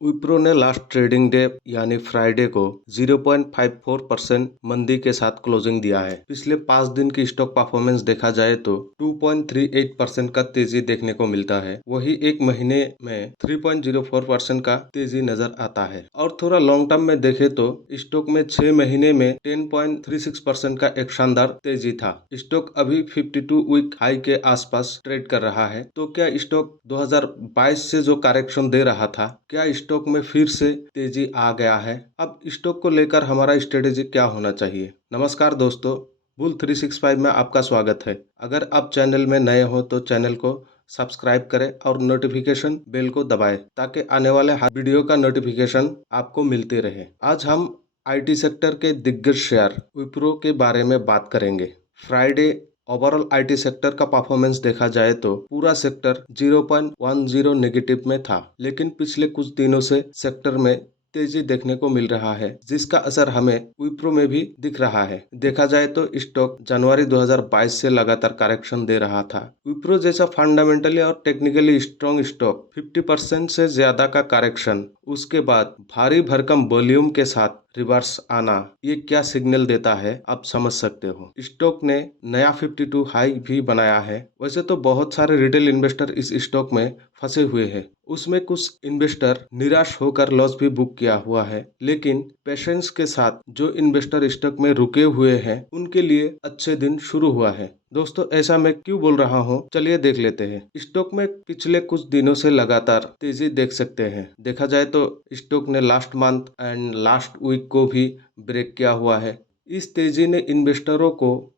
विप्रो ने last trading day यानी Friday को 0.54% मंदी के साथ क्लोजिंग दिया है। पिछले 5 दिन की स्टॉक परफॉर्मेंस देखा जाए तो 2.38% का तेजी देखने को मिलता है। वही एक महीने में 3.04% का तेजी नजर आता है। और थोड़ा लॉन्ग टर्म में देखें तो स्टॉक में 6 महीने में 10.36% का एक शानदार तेजी था। स्टॉक अभी 52 वीक हाई के आसपास ट्रेड कर रहा है। तो क्या स्टॉक 2022 से जो करेक्शन दे रहा था, क्या स्टॉक में फिर से तेजी आ गया है? अब स्टॉक को लेकर हमारा स्ट्रेटेजी क्या होना चाहिए? नमस्कार दोस्तों, बुल 365 में आपका स्वागत है। अगर आप चैनल में नए हो तो चैनल को सब्सक्राइब करें और नोटिफिकेशन बेल को दबाएं ताकि आने वाले हर वीडियो का नोटिफिकेशन आपको मिलते रहे। आज हम आईटी सेक्टर के दिग्गज शेयर विप्रो के बारे में बात करेंगे। फ्राइडे ओवरऑल आईटी सेक्टर का परफॉर्मेंस देखा जाए तो पूरा सेक्टर 0.10 नेगेटिव में था, लेकिन पिछले कुछ दिनों से सेक्टर में तेजी देखने को मिल रहा है, जिसका असर हमें विप्रो में भी दिख रहा है। देखा जाए तो स्टॉक जनवरी 2022 से लगातार करेक्शन दे रहा था। विप्रो जैसा फंडामेंटली और टेक्निकली स्ट्रॉन्ग स्टॉक 50% से ज्यादा का करेक्शन, उसके बाद भारी भरकम वॉल्यूम के साथ रिवर्स आना, ये क्या सिग्नल देता है आप समझ सकते हो। स्टॉक ने नया 52 हाई भी बनाया है। वैसे तो बहुत सारे रिटेल इन्वेस्टर इस स्टॉक में फंसे हुए हैं, उसमें कुछ इन्वेस्टर निराश होकर लॉस भी बुक किया हुआ है, लेकिन पेशेंस के साथ जो इन्वेस्टर स्टॉक में रुके हुए हैं उनके लिए अच्छे दिन शुरू हुआ है। दोस्तों, ऐसा मैं क्यों बोल रहा हूँ, चलिए देख लेते हैं। स्टॉक में पिछले कुछ दिनों से लगातार तेजी देख सकते हैं। देखा जाए तो स्टॉक ने last month and last week को भी ब्रेक किया हुआ है। इस तेजी ने इन्वेस्टरों को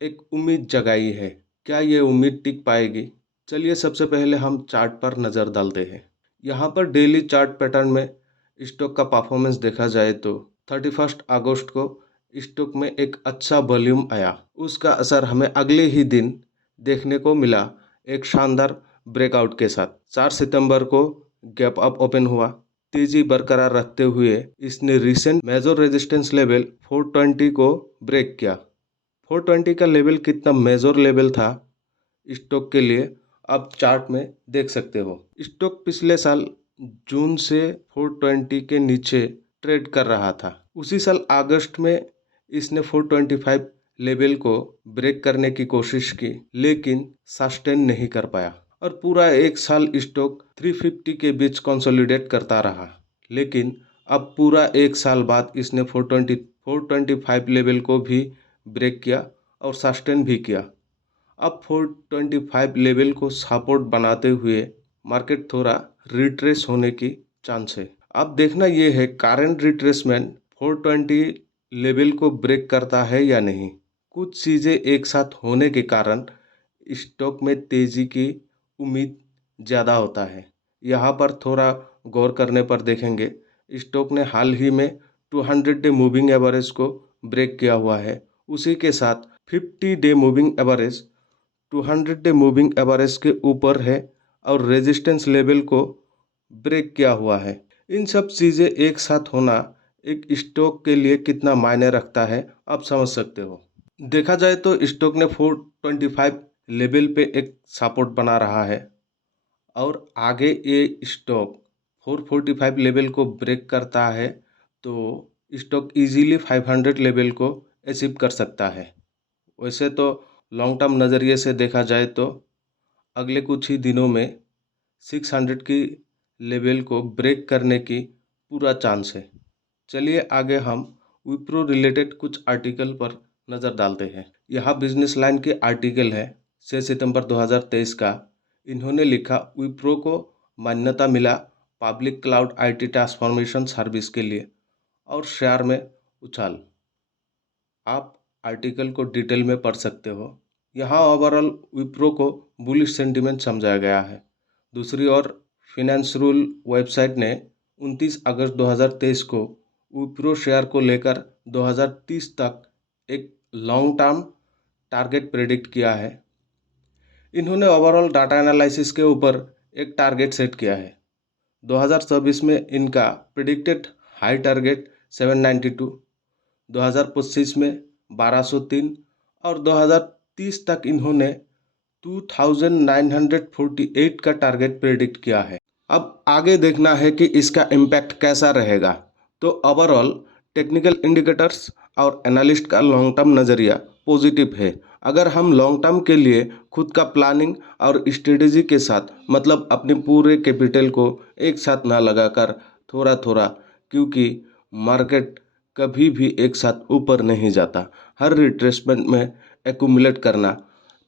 एक उम्मीद जगाई है। क्या ये उम्मीद टिक पाएगी? चलिए सबसे पहले हम चार्ट पर नजर डालते हैं। यहाँ पर डेली चार्ट पैटर्न में स्टॉक का परफॉर्मेंस देखा जाए तो 31 अगस्त को स्टॉक में एक अच्छा वॉल्यूम आया। उसका असर हमें अगले ही दिन देखने को मिला एक शानदार ब्रेकआउट के साथ। 4 सितंबर को गैप अप ओपन हुआ। तेजी बरकरार रखते हुए इसने रिसेंट मेजर रेजिस्टेंस लेवल 420 को ब्रेक किया। 420 का लेवल कितना मेजर लेवल था स्टॉक के लिए, आप चार्ट में देख सकते हो। स्टॉक पिछले साल जून से 420 के नीचे ट्रेड कर रहा था। उसी साल अगस्त में इसने 425 लेवल को ब्रेक करने की कोशिश की, लेकिन सस्टेन नहीं कर पाया और पूरा एक साल स्टॉक 350 के बीच कंसोलिडेट करता रहा। लेकिन अब पूरा एक साल बाद इसने 425 लेवल को भी ब्रेक किया और सस्टेन भी किया। अब 425 लेवल को सपोर्ट बनाते हुए मार्केट थोड़ा रिट्रेस होने की चांस है। अब देखना ये है करंट रिट्रेसमेंट 420 लेवल को ब्रेक करता है या नहीं। कुछ चीज़ें एक साथ होने के कारण स्टॉक में तेजी की उम्मीद ज़्यादा होता है। यहाँ पर थोड़ा गौर करने पर देखेंगे, स्टॉक ने हाल ही में 200 डे मूविंग एवरेज को ब्रेक किया हुआ है। उसी के साथ 50 day moving average 200 day moving average के ऊपर है और रेजिस्टेंस लेवल को ब्रेक किया हुआ है। इन सब चीज़ें एक साथ होना एक स्टॉक के लिए कितना मायने रखता है आप समझ सकते हो। देखा जाए तो स्टॉक ने 425 लेवल पे एक सपोर्ट बना रहा है और आगे ये स्टॉक 445 लेवल को ब्रेक करता है तो स्टॉक इजीली 500 लेवल को अचीव कर सकता है। वैसे तो लॉन्ग टर्म नज़रिए से देखा जाए तो अगले कुछ ही दिनों में 600 की लेवल को ब्रेक करने की पूरा चांस है। चलिए आगे हम विप्रो रिलेटेड कुछ आर्टिकल पर नज़र डालते हैं। यहाँ बिजनेस लाइन के आर्टिकल है 6 सितंबर 2023 का। इन्होंने लिखा, विप्रो को मान्यता मिला public cloud IT transformation service के लिए और शेयर में उछाल। आप आर्टिकल को डिटेल में पढ़ सकते हो। यहाँ ओवरऑल विप्रो को बुलिश सेंटिमेंट समझाया गया है। दूसरी ओर फिनेंस रूल वेबसाइट ने 29 अगस्त 2023 को विप्रो शेयर को लेकर 2030 तक एक लॉन्ग टर्म टारगेट प्रेडिक्ट किया है। इन्होंने ओवरऑल डाटा एनालिसिस के ऊपर एक टारगेट सेट किया है। 2024 में इनका प्रेडिक्टेड हाई टारगेट 792, 2025 में 1203 और 2030 तक इन्होंने 2948 का टारगेट प्रेडिक्ट किया है। अब आगे देखना है कि इसका इम्पैक्ट कैसा रहेगा। तो ओवरऑल टेक्निकल इंडिकेटर्स और एनालिस्ट का लॉन्ग टर्म नज़रिया पॉजिटिव है। अगर हम लॉन्ग टर्म के लिए खुद का प्लानिंग और स्ट्रेटेजी के साथ, मतलब अपने पूरे कैपिटल को एक साथ ना लगाकर थोड़ा थोड़ा, क्योंकि मार्केट कभी भी एक साथ ऊपर नहीं जाता, हर रिट्रेसमेंट में एक्यूमुलेट करना,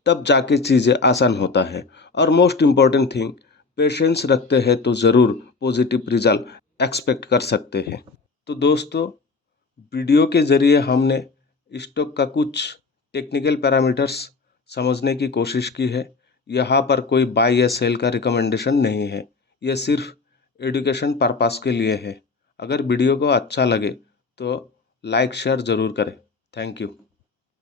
तब जाके चीज़ें आसान होता है। और मोस्ट इम्पॉर्टेंट थिंग, पेशेंस रखते हैं तो ज़रूर पॉजिटिव रिजल्ट एक्सपेक्ट कर सकते हैं। तो दोस्तों, वीडियो के ज़रिए हमने स्टॉक का कुछ टेक्निकल पैरामीटर्स समझने की कोशिश की है। यहाँ पर कोई बाय या सेल का रिकमेंडेशन नहीं है, यह सिर्फ एजुकेशन पर्पस के लिए है। अगर वीडियो को अच्छा लगे तो लाइक शेयर ज़रूर करें। Thank you.